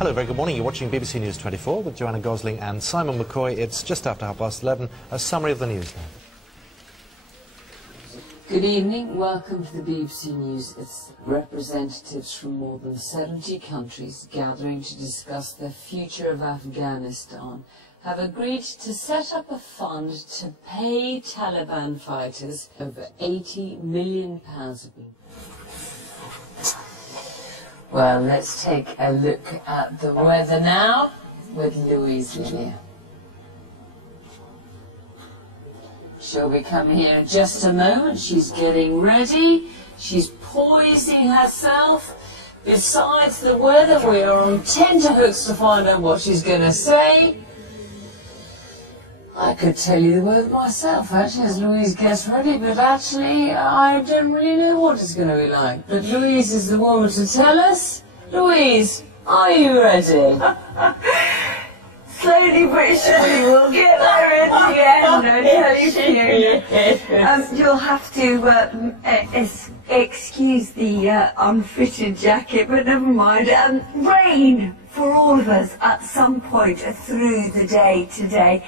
Hello, very good morning. You're watching BBC News 24 with Joanna Gosling and Simon McCoy. It's just after 11:30. A summary of the news now. Good evening. Welcome to the BBC News. It's representatives from more than 70 countries gathering to discuss the future of Afghanistan have agreed to set up a fund to pay Taliban fighters over £80 million have been. Well, let's take a look at the weather now with Louise Lillian. She'll be coming here in just a moment. She's getting ready. She's poising herself. Besides the weather, we are on tenterhooks to find out what she's going to say. I could tell you the weather myself, actually, as Louise gets ready, but actually, I don't really know what it's going to be like. But Louise is the woman to tell us. Louise, are you ready? Slowly but surely we'll get there in the end, I tell you. You'll have to excuse the unfitted jacket, but never mind. Rain for all of us at some point through the day today.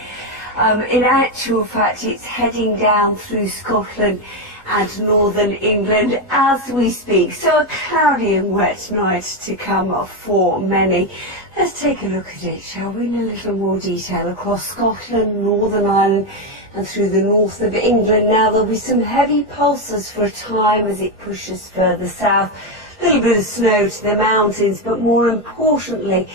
In actual fact, it's heading down through Scotland and northern England as we speak. So a cloudy and wet night to come for many. Let's take a look at it, shall we, in a little more detail across Scotland, Northern Ireland and through the north of England. Now there'll be some heavy pulses for a time as it pushes further south. A little bit of snow to the mountains, but more importantly,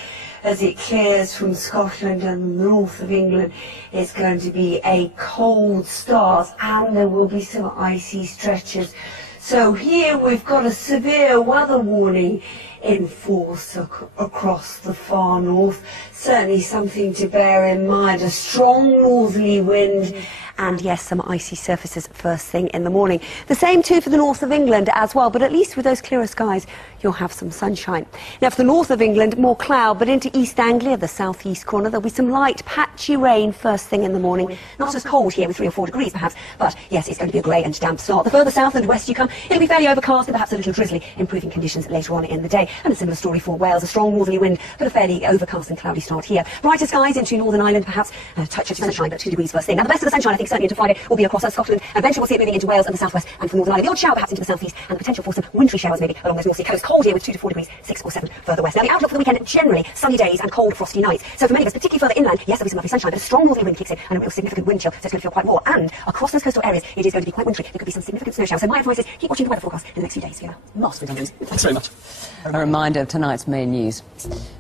as it clears from Scotland and the north of England, it's going to be a cold start and there will be some icy stretches. So here we've got a severe weather warning in force across the far north. Certainly something to bear in mind. A strong northerly wind and yes, some icy surfaces first thing in the morning. The same too for the north of England as well, but at least with those clearer skies you'll have some sunshine. Now for the north of England, more cloud, but into East Anglia, the southeast corner, there'll be some light patchy rain first thing in the morning. Not as cold here with 3 or 4 degrees perhaps, but yes, it's going to be a grey and damp start. The further south and west you come, it'll be fairly overcast and perhaps a little drizzly, improving conditions later on in the day. And a similar story for Wales, a strong northerly wind, but a fairly overcast and cloudy start here. Brighter skies into Northern Ireland perhaps, a touch of sunshine, but 2 degrees first thing. Now the best of the sunshine, I think, certainly into Friday will be across Scotland. Eventually we'll see it moving into Wales and the southwest and from Northern Ireland. The odd shower perhaps into the southeast and the potential for some wintry showers maybe along those North Sea coasts. Cold here with 2 to 4 degrees, 6 or 7 further west. Now the outlook for the weekend, generally sunny days and cold frosty nights. So for many of us, particularly further inland, yes, there'll be some lovely sunshine, but a strong northerly wind kicks in and a real significant wind chill, so it's going to feel quite warm. And across those coastal areas, it is going to be quite wintry. There could be some significant snow showers. So my advice is keep watching the weather forecast in the next few days. Fiona, Moss with news. Thanks very much. A reminder of tonight's main news.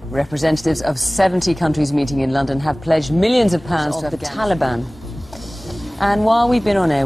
Representatives of 70 countries meeting in London have pledged millions of pounds to the Taliban. And while we've been on air,